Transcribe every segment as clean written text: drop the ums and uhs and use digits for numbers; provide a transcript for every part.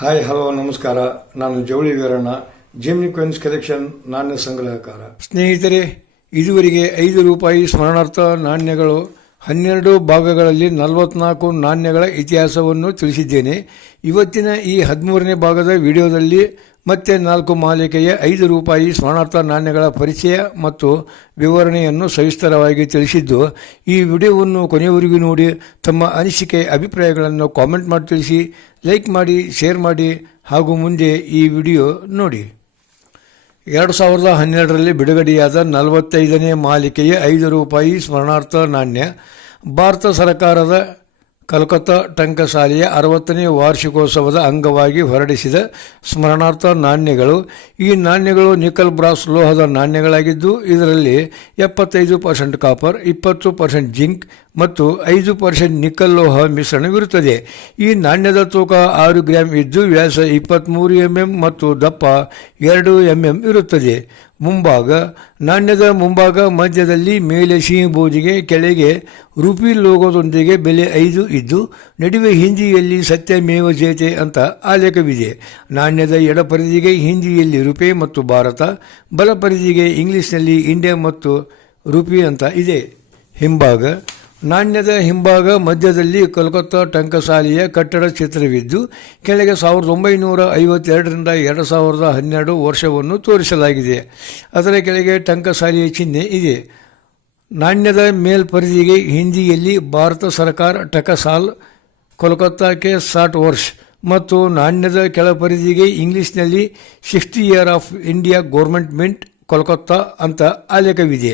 Hi hello ನಮಸ್ಕಾರ. ನಾನು ಜವಳಿ ವೀರಣ್ಣ, ಜೆಮಿನಿ ಕಾಯಿನ್ಸ್ ಕಲೆಕ್ಷನ್ ನಾಣ್ಯ ಸಂಗ್ರಹಕಾರ. ಸ್ನೇಹಿತರೆ, ಇದುವರೆಗೆ ₹5 ಸ್ಮರಣಾರ್ಥ ನಾಣ್ಯಗಳು 12 ಭಾಗಗಳಲ್ಲಿ 44 ನಾಣ್ಯಗಳ ಇತಿಹಾಸವನ್ನು ತಿಳಿಸಿದ್ದೇನೆ. ಇವತ್ತಿನ ಈ 13ನೇ ಭಾಗದ ವಿಡಿಯೋದಲ್ಲಿ ಮತ್ತೆ 4 ಮಾಲಿಕೆಯ ₹5 ಸ್ಮರಣಾರ್ಥ ನಾಣ್ಯಗಳ ಪರಿಚಯ ಮತ್ತು ವಿವರಣೆಯನ್ನು ಸವಿಸ್ತರವಾಗಿ ತಿಳಿಸಿದ್ದು. ಈ ವಿಡಿಯೋವನ್ನು ಕೊನೆಯವರೆಗೂ ನೋಡಿ ತಮ್ಮ ಅನಿಸಿಕೆ ಅಭಿಪ್ರಾಯಗಳನ್ನು ಕಾಮೆಂಟ್ ಮಾಡಿ ತಿಳಿಸಿ, ಲೈಕ್ ಮಾಡಿ, ಶೇರ್ ಮಾಡಿ ಹಾಗೂ ಮುಂದೆ ಈ ವಿಡಿಯೋ ನೋಡಿ. 2012ರಲ್ಲಿ ಬಿಡುಗಡೆಯಾದ 45ನೇ ಮಾಲಿಕೆಯ ₹5 ಸ್ಮರಣಾರ್ಥ ನಾಣ್ಯ ಭಾರತ ಸರ್ಕಾರದ ಕಲ್ಕತ್ತಾ ಟಂಕಸಾಲೆಯ 60ನೇ ವಾರ್ಷಿಕೋತ್ಸವದ ಅಂಗವಾಗಿ ಹೊರಡಿಸಿದ ಸ್ಮರಣಾರ್ಥ ನಾಣ್ಯಗಳು. ಈ ನಾಣ್ಯಗಳು ನಿಕಲ್ ಬ್ರಾಸ್ ಲೋಹದ ನಾಣ್ಯಗಳಾಗಿದ್ದು, ಇದರಲ್ಲಿ 75% ಕಾಪರ್, 20% ಜಿಂಕ್ ಮತ್ತು 5% ನಿಕಲ್ ಲೋಹ ಮಿಶ್ರಣವಿರುತ್ತದೆ. ಈ ನಾಣ್ಯದ ತೂಕ 6 ಗ್ರಾಂ ಇದ್ದು, ವ್ಯಾಸ 23 mm ಮತ್ತು ದಪ್ಪ 2 mm ಇರುತ್ತದೆ. ಮುಂಭಾಗ: ನಾಣ್ಯದ ಮುಂಭಾಗ ಮಧ್ಯದಲ್ಲಿ ಮೇಲೆ ಸಿಹಿ ಬೂದಿಗೆ, ಕೆಳಗೆ ರುಪಿ ಲೋಗೋದೊಂದಿಗೆ ಬೆಲೆ 5 ಇದ್ದು, ನಡುವೆ ಹಿಂದಿಯಲ್ಲಿ ಸತ್ಯಮೇವ ಜಯತೆ ಅಂತ ಆಲೇಖವಿದೆ. ನಾಣ್ಯದ ಎಡಪರಿಧಿಗೆ ಹಿಂದಿಯಲ್ಲಿ ರುಪೇ ಮತ್ತು ಭಾರತ, ಬಲಪರಿಧಿಗೆ ಇಂಗ್ಲಿಷ್ನಲ್ಲಿ ಇಂಡಿಯಾ ಮತ್ತು ರುಪಿ ಅಂತ ಇದೆ. ಹಿಂಭಾಗ: ನಾಣ್ಯದ ಹಿಂಭಾಗ ಮಧ್ಯದಲ್ಲಿ ಕಲ್ಕತ್ತಾ ಟಂಕಸಾಲೆಯ ಕಟ್ಟಡ ಚಿತ್ರವಿದ್ದು, ಕೆಳಗೆ 1952ರಿಂದ 2012 ವರ್ಷವನ್ನು ತೋರಿಸಲಾಗಿದೆ. ಅದರ ಕೆಳಗೆ ಟಂಕಸಾಲೆಯ ಚಿಹ್ನೆ ಇದೆ. ನಾಣ್ಯದ ಮೇಲ್ಪರಿಧಿಗೆ ಹಿಂದಿಯಲ್ಲಿ ಭಾರತ ಸರ್ಕಾರ ಟಕಸಾಲ್ ಕೋಲ್ಕತ್ತಾಕ್ಕೆ 60 ವರ್ಷ ಮತ್ತು ನಾಣ್ಯದ ಕೆಳಪರಿಧಿಗೆ ಇಂಗ್ಲಿಷ್ನಲ್ಲಿ 60 year of India government mint Kolkata ಅಂತ ಆಲೇಖವಿದೆ.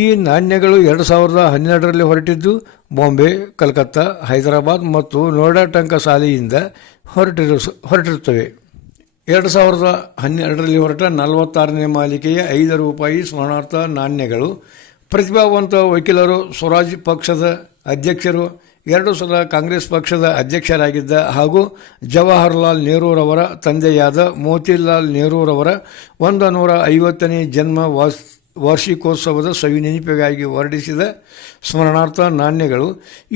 ಈ ನಾಣ್ಯಗಳು 2012ರಲ್ಲಿ ಹೊರಟಿದ್ದು, ಬಾಂಬೆ, ಕಲ್ಕತ್ತಾ, ಹೈದರಾಬಾದ್ ಮತ್ತು ನೋಯ್ಡಾ ಟಂಕಸಾಲೆಯಿಂದ ಹೊರಟಿರುತ್ತವೆ. 2012ರಲ್ಲಿ ಹೊರಟ 46ನೇ ಮಾಲಿಕೆಯ ₹5 ಸ್ಮರಣಾರ್ಥ ನಾಣ್ಯಗಳು ಪ್ರತಿಭಾವಂತ ವಕೀಲರು, ಸ್ವರಾಜ್ ಪಕ್ಷದ ಅಧ್ಯಕ್ಷರು, 2 ಸಲ ಕಾಂಗ್ರೆಸ್ ಪಕ್ಷದ ಅಧ್ಯಕ್ಷರಾಗಿದ್ದ ಹಾಗೂ ಜವಾಹರಲಾಲ್ ನೆಹರೂರವರ ತಂದೆಯಾದ ಮೋತಿಲಾಲ್ ನೆಹರೂರವರ 150ನೇ ಜನ್ಮ ವಾರ್ಷಿಕೋತ್ಸವದ ಸವಿನೆನಪಿಗಾಗಿ ಹೊರಡಿಸಿದ ಸ್ಮರಣಾರ್ಥ ನಾಣ್ಯಗಳು.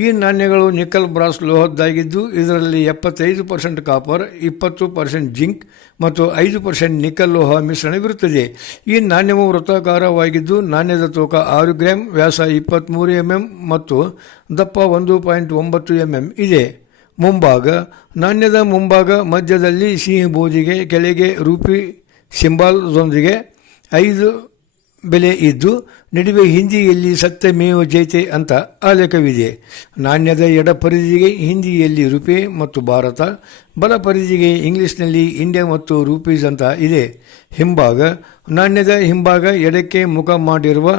ಈ ನಾಣ್ಯಗಳು ನಿಕಲ್ ಬ್ರಾಸ್ ಲೋಹದ್ದಾಗಿದ್ದು, ಇದರಲ್ಲಿ 75% ಕಾಪರ್, 20% ಜಿಂಕ್ ಮತ್ತು 5% ನಿಕಲ್ ಲೋಹ ಮಿಶ್ರಣವಿರುತ್ತದೆ. ಈ ನಾಣ್ಯವು ವೃತ್ತಾಕಾರವಾಗಿದ್ದು, ನಾಣ್ಯದ ತೂಕ 6 ಗ್ರಾಂ, ವ್ಯಾಸ 23 mm ಮತ್ತು ದಪ್ಪ 1.9 mm ಇದೆ. ಮುಂಭಾಗ: ನಾಣ್ಯದ ಮುಂಭಾಗ ಮಧ್ಯದಲ್ಲಿ ಸಿಹಿ ಬೂದಿಗೆ, ಕೆಳಗೆ ರೂಪಿ ಸಿಂಬಾಲ್ದೊಂದಿಗೆ 5 ಬೆಲೆ ಇದ್ದು, ನಡುವೆ ಹಿಂದಿಯಲ್ಲಿ ಸತ್ಯಮೇವ ಜಯತೆ ಅಂತ ಆಲೇಖವಿದೆ. ನಾಣ್ಯದ ಎಡಪರಿಧಿಗೆ ಹಿಂದಿಯಲ್ಲಿ ರುಪೇ ಮತ್ತು ಭಾರತ, ಬಲಪರಿಧಿಗೆ ಇಂಗ್ಲಿಷ್ನಲ್ಲಿ ಇಂಡಿಯಾ ಮತ್ತು ರೂಪೀಸ್ ಅಂತ ಇದೆ. ಹಿಂಭಾಗ: ನಾಣ್ಯದ ಹಿಂಭಾಗ ಎಡಕ್ಕೆ ಮುಖ ಮಾಡಿರುವ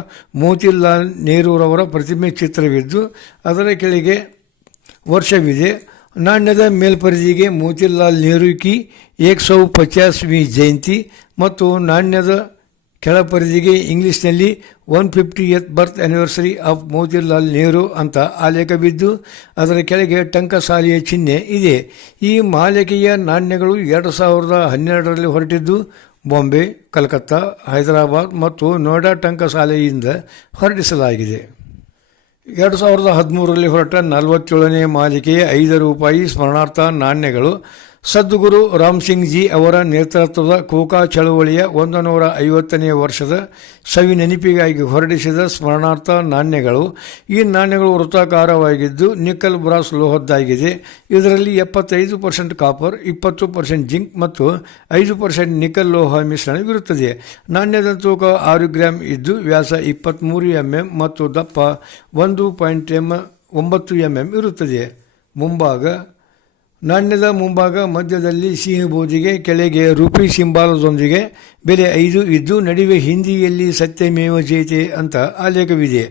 ಮೋತಿಲಾಲ್ ನೆಹರೂರವರ ಪ್ರತಿಮೆ ಚಿತ್ರವಿದ್ದು, ಅದರ ಕೆಳಗೆ ವರ್ಷವಿದೆ. ನಾಣ್ಯದ ಮೇಲ್ಪರಿಧಿಗೆ ಮೋತಿಲಾಲ್ ನೆಹರು ಕಿ 150वीं ಜಯಂತಿ ಮತ್ತು ನಾಣ್ಯದ ಕೆಳಪರಿಧಿಗೆ ಇಂಗ್ಲಿಷ್ನಲ್ಲಿ 150th birth anniversary of Motilal Nehru ಅಂತ ಆಲೇಖವಿದ್ದು, ಅದರ ಕೆಳಗೆ ಟಂಕಸಾಲೆಯ ಚಿಹ್ನೆ ಇದೆ. ಈ ಮಾಲಿಕೆಯ ನಾಣ್ಯಗಳು 2012ರಲ್ಲಿ ಹೊರಟಿದ್ದು, ಬಾಂಬೆ, ಕಲ್ಕತ್ತಾ, ಹೈದರಾಬಾದ್ ಮತ್ತು ನೋಯ್ಡಾ ಟಂಕಸಾಲೆಯಿಂದ ಹೊರಡಿಸಲಾಗಿದೆ. 2013ರಲ್ಲಿ ಹೊರಟ 47ನೇ ಮಾಲಿಕೆಯ ₹5 ಸ್ಮರಣಾರ್ಥ ನಾಣ್ಯಗಳು ಸದ್ಗುರು ರಾಮ್ ಸಿಂಗ್ ಜಿ ಅವರ ನೇತೃತ್ವದ ಕೋಕಾ ಚಳವಳಿಯ 150ನೇ ವರ್ಷದ ಸವಿನೆನಪಿಗಾಗಿ ಹೊರಡಿಸಿದ ಸ್ಮರಣಾರ್ಥ ನಾಣ್ಯಗಳು. ಈ ನಾಣ್ಯಗಳು ವೃತ್ತಾಕಾರವಾಗಿದ್ದು, ನಿಕಲ್ ಬ್ರಾಸ್ ಲೋಹದ್ದಾಗಿದೆ. ಇದರಲ್ಲಿ 75% ಕಾಪರ್, 20% ಜಿಂಕ್ ಮತ್ತು 5% ನಿಕಲ್ ಲೋಹ ಮಿಶ್ರಣವಿರುತ್ತದೆ. ನಾಣ್ಯದ ತೂಕ 6 ಗ್ರಾಂ ಇದ್ದು, ವ್ಯಾಸ 23 mm ಮತ್ತು ದಪ್ಪ 1.9 mm ಇರುತ್ತದೆ. ಮುಂಭಾಗ: ನಾಣ್ಯದ ಮುಂಭಾಗ ಮಧ್ಯದಲ್ಲಿ ಸಿಹಿ ಬೂದಿಗೆ, ಕೆಳಗೆ ರುಪಿ ಸಿಂಬಾಲದೊಂದಿಗೆ ಬೆಲೆ 5 ಇದ್ದು, ನಡುವೆ ಹಿಂದಿಯಲ್ಲಿ ಸತ್ಯಮೇವ ಜಯತೆ ಅಂತ ಆಲೇಖವಿದೆ.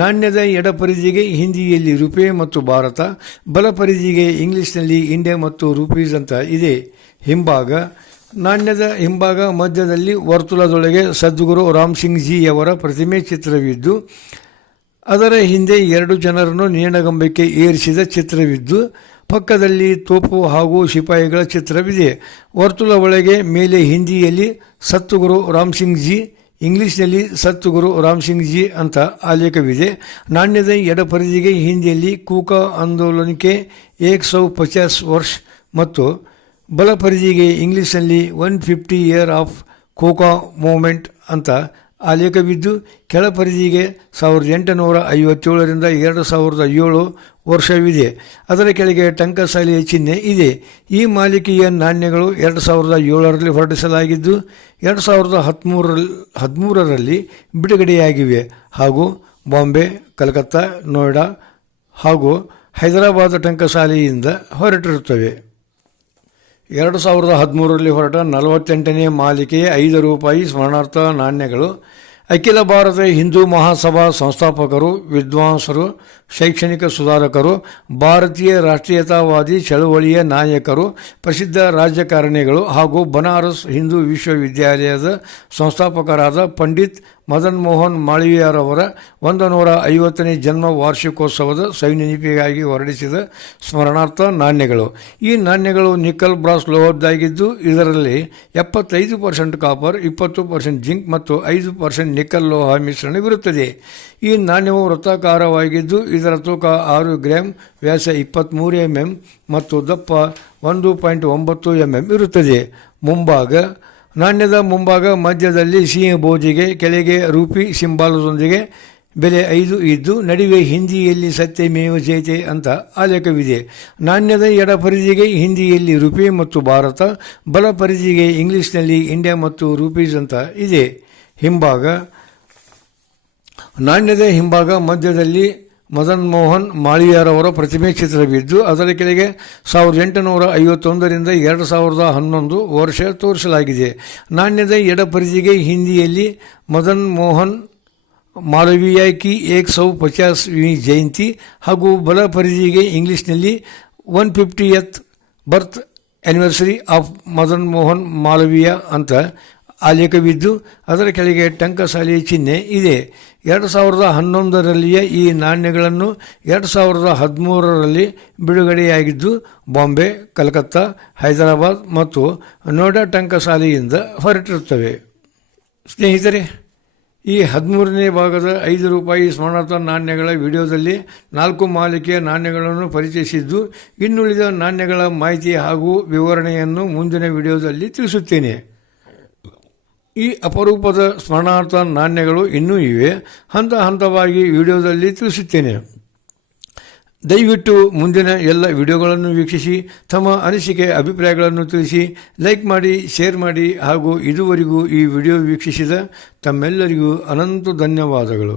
ನಾಣ್ಯದ ಎಡಪರಿಧಿಗೆ ಹಿಂದಿಯಲ್ಲಿ ರುಪೇ ಮತ್ತು ಭಾರತ, ಬಲಪರಿಧಿಗೆ ಇಂಗ್ಲಿಷ್ನಲ್ಲಿ ಇಂಡಿಯಾ ಮತ್ತು ರೂಪೀಸ್ ಅಂತ ಇದೆ. ಹಿಂಭಾಗ: ನಾಣ್ಯದ ಹಿಂಭಾಗ ಮಧ್ಯದಲ್ಲಿ ವರ್ತುಲದೊಳಗೆ ಸದ್ಗುರು ರಾಮ್ ಸಿಂಗ್ ಜಿಯವರ ಪ್ರತಿಮೆ ಚಿತ್ರವಿದ್ದು, ಅದರ ಹಿಂದೆ 2 ಜನರನ್ನು ನೇಣಗಂಬಕ್ಕೆ ಏರಿಸಿದ ಚಿತ್ರವಿದ್ದು, ಪಕ್ಕದಲ್ಲಿ ತೋಪು ಹಾಗೂ ಸಿಪಾಯಿಗಳ ಚಿತ್ರವಿದೆ. ವರ್ತುಲ ಒಳಗೆ ಮೇಲೆ ಹಿಂದಿಯಲ್ಲಿ ಸದ್ಗುರು ರಾಮ್ ಸಿಂಗ್ ಜಿ, ಇಂಗ್ಲಿಷ್ನಲ್ಲಿ ಸದ್ಗುರು ರಾಮ್ ಸಿಂಗ್ ಜಿ ಅಂತ ಆಲೇಖವಿದೆ. ನಾಣ್ಯದ ಎಡಪರಿಧಿಗೆ ಹಿಂದಿಯಲ್ಲಿ ಕೂಕಾ ಆಂದೋಲನಕ್ಕೆ 150 ವರ್ಷ ಮತ್ತು ಬಲ ಪರಿಧಿಗೆ ಇಂಗ್ಲೀಷ್ನಲ್ಲಿ 150 ಇಯರ್ ಆಫ್ ಕೋಕಾ ಮೂವ್ಮೆಂಟ್ ಅಂತ ಆಲೇಖವಿದ್ದು, ಕೆಳ ಪರಿಧಿಗೆ 1857ರಿಂದ 2007 ವರ್ಷವಿದೆ. ಅದರ ಕೆಳಗೆ ಟಂಕಸಾಲಿಯ ಚಿಹ್ನೆ ಇದೆ. ಈ ಮಾಲಿಕೆಯ ನಾಣ್ಯಗಳು 2007ರಲ್ಲಿ ಹೊರಡಿಸಲಾಗಿದ್ದು 2013ರಲ್ಲಿ ಬಿಡುಗಡೆಯಾಗಿವೆ ಹಾಗೂ ಬಾಂಬೆ, ಕಲ್ಕತ್ತಾ, ನೋಯ್ಡಾ ಹಾಗೂ ಹೈದರಾಬಾದ್ ಟಂಕಸಾಲೆಯಿಂದ ಹೊರಟಿರುತ್ತವೆ. 2013ರಲ್ಲಿ ಹೊರಟ 48ನೇ ಮಾಲಿಕೆಯ ₹5 ಸ್ಮರಣಾರ್ಥ ನಾಣ್ಯಗಳು ಅಖಿಲ ಭಾರತ ಹಿಂದೂ ಮಹಾಸಭಾ ಸಂಸ್ಥಾಪಕರು, ವಿದ್ವಾಂಸರು, ಶೈಕ್ಷಣಿಕ ಸುಧಾರಕರು, ಭಾರತೀಯ ರಾಷ್ಟ್ರೀಯತಾವಾದಿ ಚಳವಳಿಯ ನಾಯಕರು, ಪ್ರಸಿದ್ಧ ರಾಜಕಾರಣಿಗಳು ಹಾಗೂ ಬನಾರಸ್ ಹಿಂದೂ ವಿಶ್ವವಿದ್ಯಾಲಯದ ಸಂಸ್ಥಾಪಕರಾದ ಪಂಡಿತ್ ಮದನ್ ಮೋಹನ್ ಮಾಳವೀಯರವರ 150ನೇ ಜನ್ಮ ವಾರ್ಷಿಕೋತ್ಸವದ ಸವಿನೆನಪಿಗಾಗಿ ಹೊರಡಿಸಿದ ಸ್ಮರಣಾರ್ಥ ನಾಣ್ಯಗಳು. ಈ ನಾಣ್ಯಗಳು ನಿಕ್ಕಲ್ ಬ್ರಾಸ್ ಲೋಹದ್ದಾಗಿದ್ದು, ಇದರಲ್ಲಿ 75% ಕಾಪರ್, 20% ಜಿಂಕ್ ಮತ್ತು 5% ನಿಕ್ಕಲ್ ಲೋಹ ಮಿಶ್ರಣವಿರುತ್ತದೆ. ಈ ನಾಣ್ಯವು ವೃತ್ತಾಕಾರವಾಗಿದ್ದು, ಇದರ ತೂಕ 6 ಗ್ರಾಂ, ವ್ಯಾಸ 23 mm ಮತ್ತು ದಪ್ಪ 1.9 mm ಇರುತ್ತದೆ. ಮುಂಭಾಗ ನಾಣ್ಯದ ಮುಂಭಾಗ ಮಧ್ಯದಲ್ಲಿ ಸಿಂಹ ಬೋಜಿಗೆ, ಕೆಳಗೆ ರೂಪಿ ಸಿಂಬಾಲದೊಂದಿಗೆ ಬೆಲೆ 5 ಇದ್ದು, ನಡುವೆ ಹಿಂದಿಯಲ್ಲಿ ಸತ್ಯಮೇವ ಜಯತೆ ಅಂತ ಆಲೇಖವಿದೆ. ನಾಣ್ಯದ ಎಡ ಪರಿಧಿಗೆ ಹಿಂದಿಯಲ್ಲಿ ರುಪಿ ಮತ್ತು ಭಾರತ, ಬಲ ಪರಿಧಿಗೆ ಇಂಗ್ಲಿಷ್ನಲ್ಲಿ ಇಂಡಿಯಾ ಮತ್ತು ರೂಪೀಸ್ ಅಂತ ಇದೆ. ಹಿಂಭಾಗ ನಾಣ್ಯದ ಹಿಂಭಾಗ ಮಧ್ಯದಲ್ಲಿ ಮದನ್ ಮೋಹನ್ ಮಾಳವೀಯರವರ ಪ್ರತಿಮೆ ಚಿತ್ರವಿದ್ದು, ಅದರ ಕೆಳಗೆ 1851ರಿಂದ 2011 ವರ್ಷ ತೋರಿಸಲಾಗಿದೆ. ನಾಣ್ಯದ ಎಡ ಪರಿಧಿಗೆ ಹಿಂದಿಯಲ್ಲಿ ಮದನ್ ಮೋಹನ್ ಮಾಳವೀಯ ಕಿ 150वीं ಜಯಂತಿ ಹಾಗೂ ಬಲ ಪರಿಧಿಗೆ ಇಂಗ್ಲಿಷ್ನಲ್ಲಿ 150th birth anniversary of Madan Mohan Malaviya ಅಂತ ಆಲೇಖವಿದ್ದು, ಅದರ ಕೆಳಗೆ ಟಂಕಸಾಲಿಯ ಚಿಹ್ನೆ ಇದೆ. 2011ರಲ್ಲಿಯ ಈ ನಾಣ್ಯಗಳನ್ನು 2013ರಲ್ಲಿ ಬಿಡುಗಡೆಯಾಗಿದ್ದು, ಬಾಂಬೆ, ಕಲ್ಕತ್ತಾ, ಹೈದರಾಬಾದ್ ಮತ್ತು ನೋಯ್ಡಾ ಟಂಕಸಾಲೆಯಿಂದ ಹೊರಟಿರುತ್ತವೆ. ಸ್ನೇಹಿತರೆ, ಈ 13ನೇ ಭಾಗದ ₹5 ಸ್ಮರಣಾರ್ಥ ನಾಣ್ಯಗಳ ವಿಡಿಯೋದಲ್ಲಿ 4 ಮಾಲಿಕೆಯ ನಾಣ್ಯಗಳನ್ನು ಪರಿಚಯಿಸಿದ್ದು, ಇನ್ನುಳಿದ ನಾಣ್ಯಗಳ ಮಾಹಿತಿ ಹಾಗೂ ವಿವರಣೆಯನ್ನು ಮುಂದಿನ ವಿಡಿಯೋದಲ್ಲಿ ತಿಳಿಸುತ್ತೇನೆ. ಈ ಅಪರೂಪದ ಸ್ಮರಣಾರ್ಥ ನಾಣ್ಯಗಳು ಇನ್ನೂ ಇವೆ, ಹಂತ ಹಂತವಾಗಿ ವಿಡಿಯೋದಲ್ಲಿ ತಿಳಿಸುತ್ತೇನೆ. ದಯವಿಟ್ಟು ಮುಂದಿನ ಎಲ್ಲ ವಿಡಿಯೋಗಳನ್ನು ವೀಕ್ಷಿಸಿ ತಮ್ಮ ಅನಿಸಿಕೆ ಅಭಿಪ್ರಾಯಗಳನ್ನು ತಿಳಿಸಿ, ಲೈಕ್ ಮಾಡಿ, ಶೇರ್ ಮಾಡಿ ಹಾಗೂ ಇದುವರೆಗೂ ಈ ವಿಡಿಯೋ ವೀಕ್ಷಿಸಿದ ತಮ್ಮೆಲ್ಲರಿಗೂ ಅನಂತ ಧನ್ಯವಾದಗಳು.